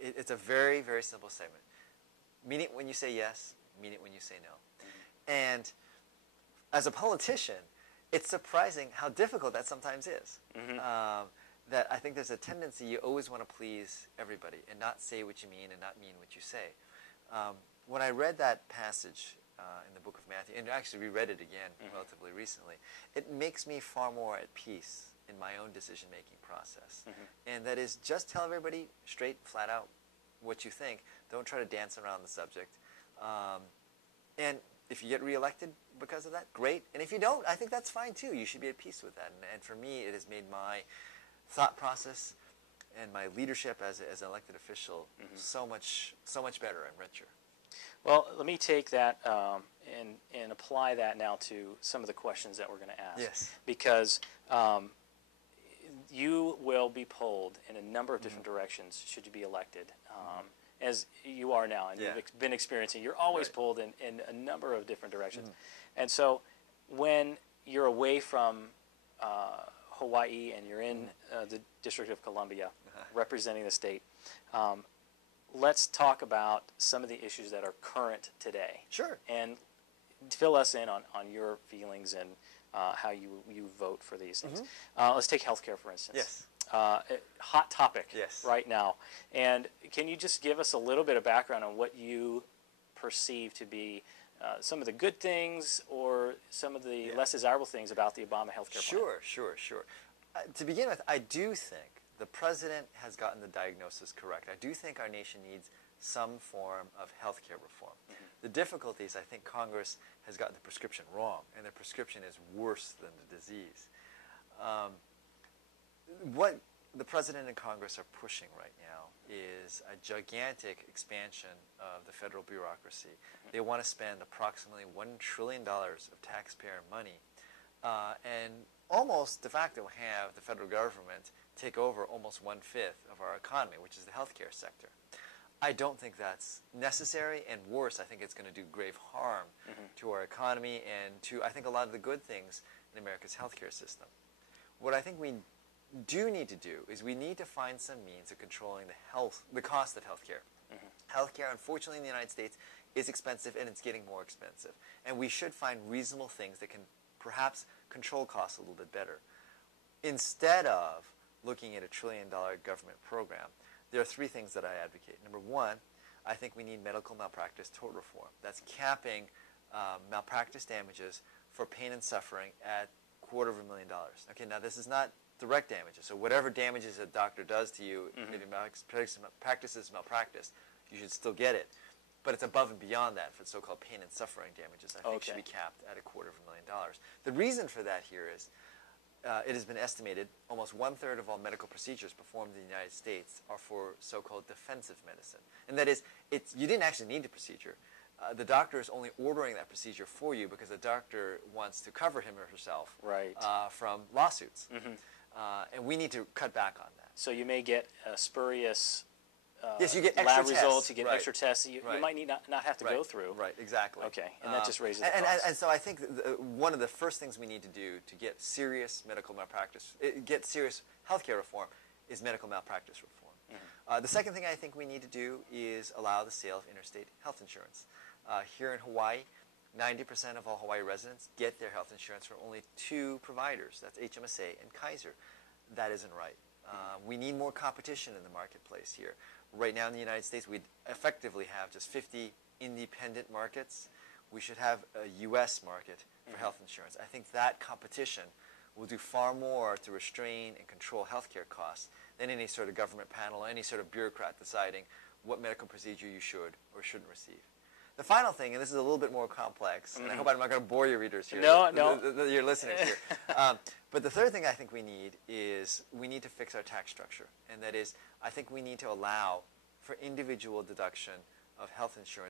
It's a very, very simple statement. Mean it when you say yes, mean it when you say no. And as a politician, it's surprising how difficult that sometimes is. That I think there's a tendency you always want to please everybody and not say what you mean and not mean what you say. When I read that passage in the book of Matthew, and actually reread it again relatively recently, it makes me far more at peace in my own decision-making process. And that is, just tell everybody straight, flat out what you think. Don't try to dance around the subject. And if you get reelected because of that, great. And if you don't, I think that's fine too. You should be at peace with that. And for me, it has made my thought process and my leadership as an elected official so much better and richer. Well, let me take that and apply that now to some of the questions that we're going to ask. Yes. Because you will be pulled in a number of different directions should you be elected, as you are now, and you've been experiencing. You're always pulled in a number of different directions. And so when you're away from Hawaii and you're in the District of Columbia representing the state, let's talk about some of the issues that are current today. Sure. And fill us in on your feelings and how you vote for these things. Let's take healthcare, for instance. Yes. Hot topic Yes. right now. And can you just give us a little bit of background on what you perceive to be some of the good things or some of the less desirable things about the Obama healthcare plan? Sure. To begin with, I do think the president has gotten the diagnosis correct. I do think our nation needs some form of healthcare reform. The difficulty is I think Congress has gotten the prescription wrong, and the prescription is worse than the disease. What the president and Congress are pushing right now is a gigantic expansion of the federal bureaucracy. They want to spend approximately $1 trillion of taxpayer money and almost de facto have the federal government take over almost 1/5 of our economy, which is the healthcare sector. I don't think that's necessary, and worse, I think it's going to do grave harm to our economy and to, I think, a lot of the good things in America's healthcare system. What I think we do need to do is we need to find some means of controlling the cost of healthcare. Healthcare, unfortunately, in the United States is expensive, and it's getting more expensive. And we should find reasonable things that can perhaps control costs a little bit better. Instead of looking at a $1 trillion government program, there are three things that I advocate. Number one, I think we need medical malpractice tort reform. That's capping malpractice damages for pain and suffering at $250,000. Okay, now this is not direct damages. So whatever damages a doctor does to you, if he practices malpractice, you should still get it. But it's above and beyond that for so-called pain and suffering damages. I think should be capped at $250,000. The reason for that here is it has been estimated almost 1/3 of all medical procedures performed in the United States are for so-called defensive medicine. And that is, you didn't actually need the procedure. The doctor is only ordering that procedure for you because the doctor wants to cover him or herself from lawsuits. And we need to cut back on that. So you may get spurious yes, you get lab extra results, tests. you get extra tests you might not have to go through. Right, exactly. Okay, and that just raises the cost. And so I think one of the first things we need to do to get serious medical malpractice, get serious healthcare reform, is medical malpractice reform. The second thing I think we need to do is allow the sale of interstate health insurance. Here in Hawaii, 90% of all Hawaii residents get their health insurance from only two providers. That's HMSA and Kaiser. That isn't right. We need more competition in the marketplace here. Right now in the United States, we effectively have just 50 independent markets. We should have a U.S. market for health insurance. I think that competition will do far more to restrain and control healthcare costs than any sort of government panel or any sort of bureaucrat deciding what medical procedure you should or shouldn't receive. The final thing, and this is a little bit more complex, and I hope I'm not going to bore your readers here, your listeners here. But the third thing I think we need is we need to fix our tax structure. And that is, I think we need to allow for individual deduction of health insurance